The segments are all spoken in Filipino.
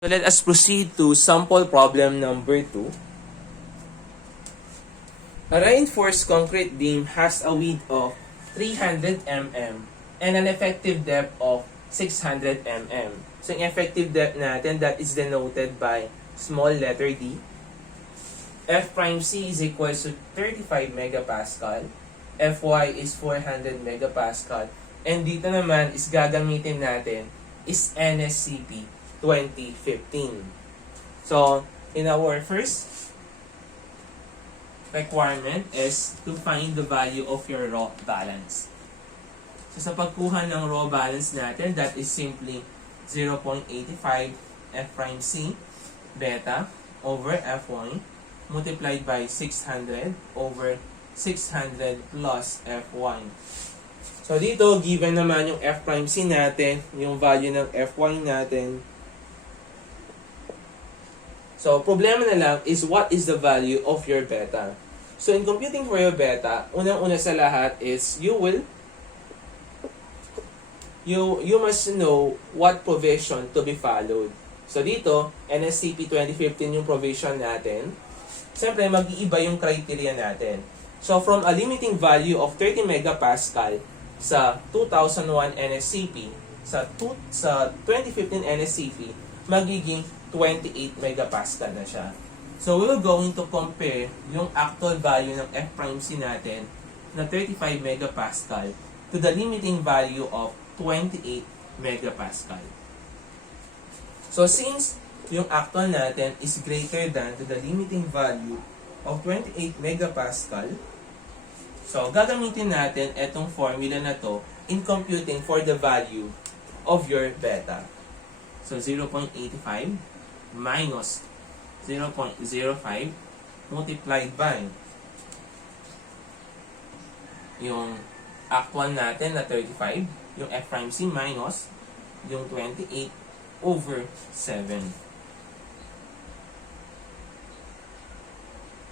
So let us proceed to sample problem number 2. A reinforced concrete beam has a width of 300 mm and an effective depth of 600 mm. So yung effective depth natin, that is denoted by small letter d. F prime C is equal to 35 megapascal. Fy is 400 megapascal. And dito naman is gagamitin natin is NSCP 2015. So, in our first requirement is to find the value of your raw balance. So, sa pagkuha ng raw balance natin, that is simply 0.85 F prime C beta over Fy multiplied by 600 over 600 plus Fy. So, dito, given naman yung F prime C natin, yung value ng Fy natin. So, problema na lang is what is the value of your beta. So, in computing for your beta, unang-una sa lahat is you must know what provision to be followed. So, dito, NSCP 2015 yung provision natin. Siyempre, mag-iiba yung criteria natin. So, from a limiting value of 30 megapascal sa 2001 NSCP, sa 2015 NSCP, magiging 28 megapascal na siya. So, we're going to compare yung actual value ng F prime C natin na 35 megapascal to the limiting value of 28 megapascal. So, since yung actual natin is greater than to the limiting value of 28 megapascal, so, gagamitin natin itong formula na to in computing for the value of your beta. So, 0.85 minus 0.05 multiplied by yung actual natin na 35, yung F prime C minus yung 28 over 7.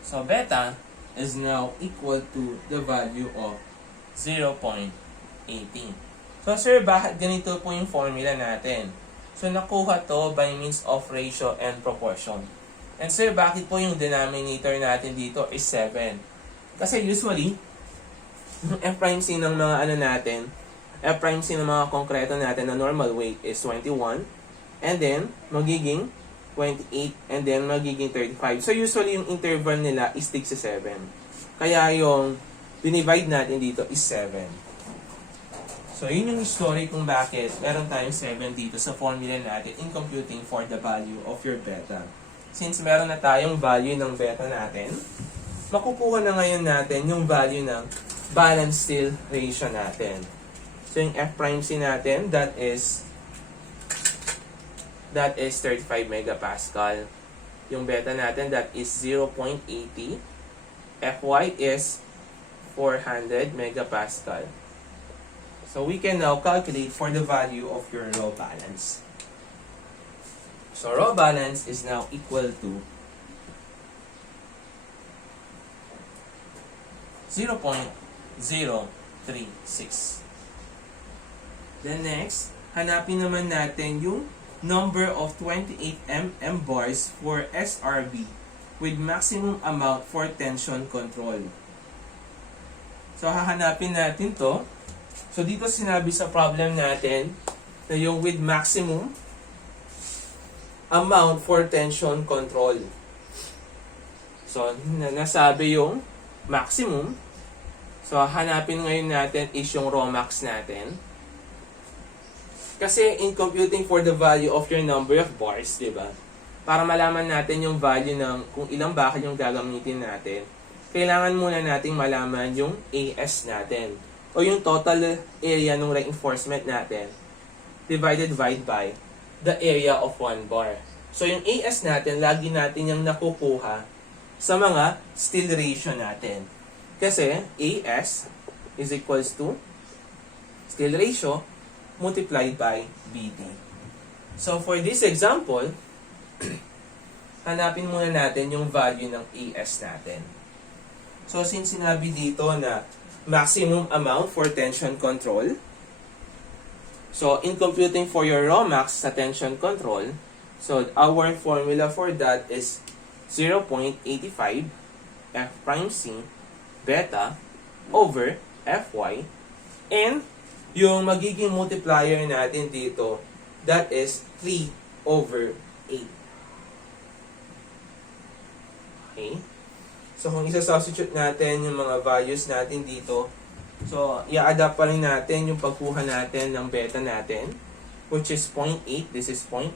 So, beta is now equal to the value of 0.18. So, sir, bakit ganito po yung formula natin? So, nakuha to by means of ratio and proportion. And sir, bakit po yung denominator natin dito is 7? Kasi usually, yung F prime C ng mga F prime C ng mga konkreto natin na normal weight is 21. And then, magiging 28. And then, magiging 35. So, usually yung interval nila is 6 sa 7. Kaya yung dinivide natin dito is 7. So, yun yung story kung bakit meron tayong 7 dito sa formula natin in computing for the value of your beta. Since meron na tayong value ng beta natin, makukuha na ngayon natin yung value ng balance steel ratio natin. So, yung F prime C natin, that is 35 megapascal. Yung beta natin, that is 0.80. Fy is 400 megapascal. So, we can now calculate for the value of your raw balance. So, raw balance is now equal to 0.036. Then next, hanapin naman natin yung number of 28 mm bars for SRB with maximum amount for tension control. So, hahanapin natin to. So, dito sinabi sa problem natin na yung with maximum amount for tension control. So, nasabi yung maximum. So, hanapin ngayon natin is yung raw max natin. Kasi in computing for the value of your number of bars, di ba? Para malaman natin yung value ng kung ilang bakal yung gagamitin natin, kailangan muna nating malaman yung AS natin o yung total area ng reinforcement natin divided by the area of one bar. So, yung AS natin, lagi natin yung nakukuha sa mga steel ratio natin. Kasi, AS is equals to steel ratio multiplied by BD. So, for this example, hanapin muna natin yung value ng AS natin. So, since sinabi dito na maximum amount for tension control, so, in computing for your raw max sa tension control, So our formula for that is 0.85 f prime c beta over fy, and yung magiging multiplier natin dito, that is 3 over 8. Okay? So kung isa-substitute natin yung mga values natin dito, so i-adapt pa rin natin yung pagkuha natin ng beta natin, which is 0.8. This is 0.8.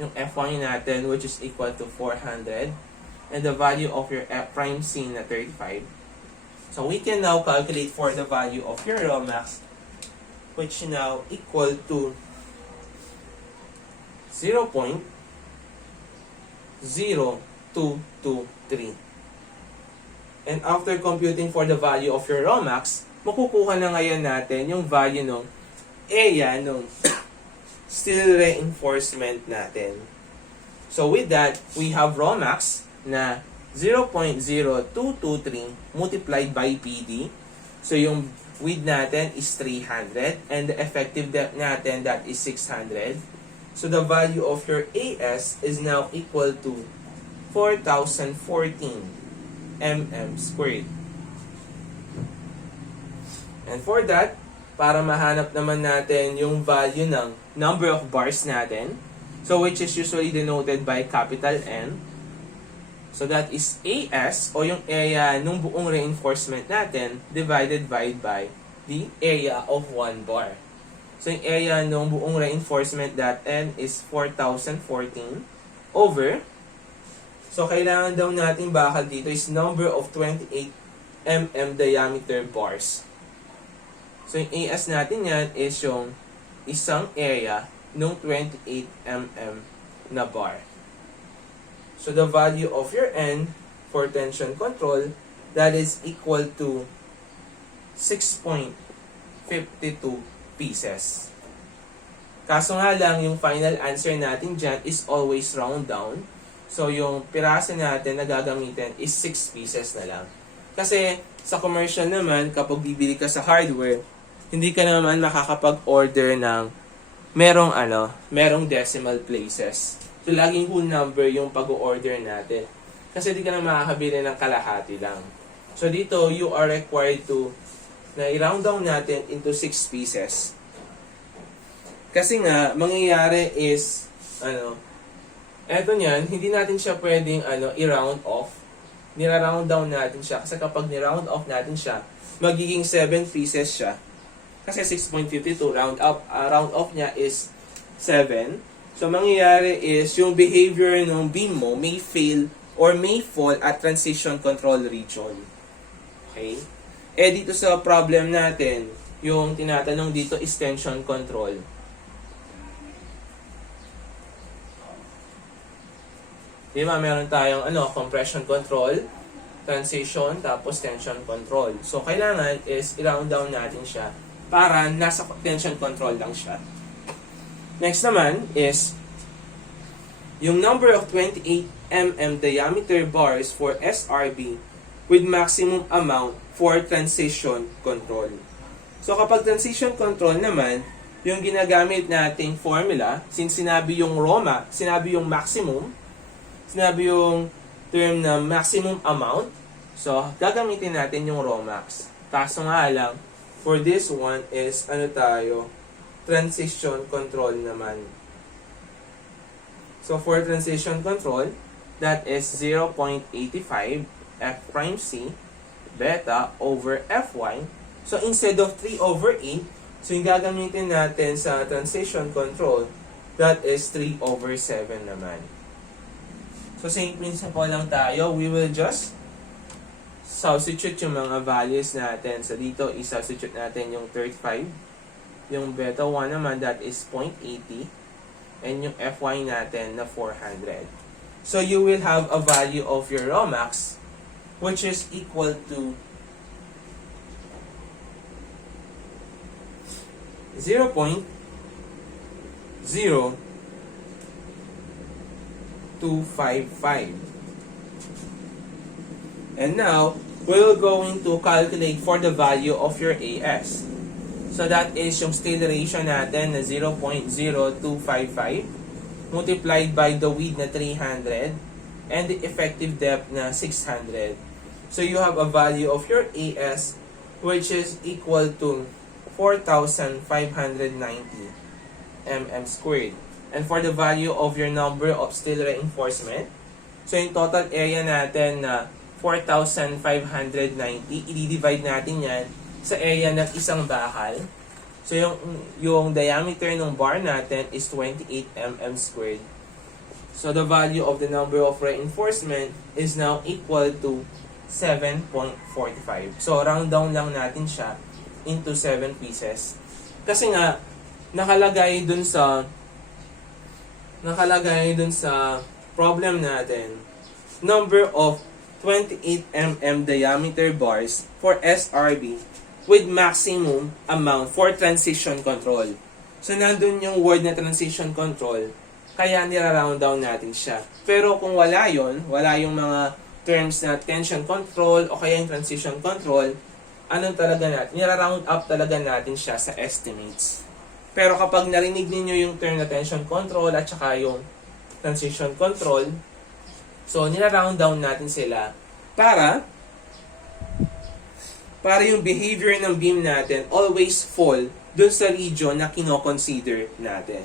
Yung F1 natin, which is equal to 400. And the value of your F prime C na 35. So we can now calculate for the value of your raw max, which now equal to 0.0223. And after computing for the value of your raw max, makukuha na ngayon natin yung value ng area ng steel reinforcement natin. So with that, we have raw max na 0.0223 multiplied by PD. So yung width natin is 300 and the effective depth natin, that is 600. So the value of your AS is now equal to 4,014 mm squared. And for that, para mahanap naman natin yung value ng number of bars natin, so which is usually denoted by capital N. So that is AS, o yung area ng buong reinforcement natin, divided by the area of 1 bar. So yung area ng buong reinforcement natin is 4,014 over, so kailangan daw natin bakal dito is number of 28 mm diameter bars. So yung AS natin yan is yung isang area ng 28 mm na bar. So the value of your N for tension control, that is equal to 6.52 pieces. Kaso nga lang, yung final answer natin dyan is always round down. So yung piraso natin na gagamitin is 6 pieces na lang. Kasi sa commercial naman, kapag bibili ka sa hardware, hindi ka naman makakapag-order ng merong decimal places. So, laging whole number yung pag-order natin. Kasi di ka na makakabili ng kalahati lang. So, dito, you are required to na i-round down natin into 6 pieces. Kasi nga, mangyayari is, eto niyan, hindi natin siya pwedeng i-round off. Nira-round down natin siya. Kasi kapag ni-round off natin siya, magiging 7 pieces siya. Kasi 6.52, round off niya is 7. So, mangyayari is, yung behavior ng beam mo may fail or may fall at transition control region. Okay? Dito sa problem natin, yung tinatanong dito is tension control. Diba, meron tayong compression control, transition, tapos tension control. So, kailangan is i-round down natin siya para nasa tension control lang siya. Next naman is yung number of 28 mm diameter bars for SRB with maximum amount for transition control. So kapag transition control naman, yung ginagamit nating formula, since sinabi yung ROMA, sinabi yung maximum, sinabi yung term na maximum amount, so gagamitin natin yung ROMAX. Kaso nga lang, for this one is, transition control naman. So, for transition control, that is 0.85 F prime C beta over Fy. So, instead of 3 over 8, so yung gagamitin natin sa transition control, that is 3 over 7 naman. So, same principle lang tayo. We will just substitute yung mga values natin. So, dito, i-substitute natin yung 35. Yung beta 1 naman, that is 0.80. And yung Fy natin na 400. So, you will have a value of your raw max, which is equal to 0.0255. And now, we're going to calculate for the value of your AS. So that is yung still ratio natin na 0.0255 multiplied by the width na 300 and the effective depth na 600. So you have a value of your AS which is equal to 4,590 mm squared. And for the value of your number of steel reinforcement, so yung total area natin na 4,590, i-divide natin yan sa area ng isang bakal. So yung diameter ng bar natin is 28 mm squared. So the value of the number of reinforcement is now equal to 7.45. So round down lang natin siya into 7 pieces. Kasi nga nakalagay dun sa problem natin number of 28 mm diameter bars for SRB with maximum amount for transition control. So nandun yung word na transition control, kaya nira-round down natin siya. Pero kung wala yon, wala yung mga terms na tension control o kaya yung transition control, anong talaga natin? Nira-round up talaga natin siya sa estimates. Pero kapag narinig niyo yung term na tension control at saka yung transition control, so nira-round down natin sila para yung behavior ng beam natin always fall dun sa region na kino-consider natin.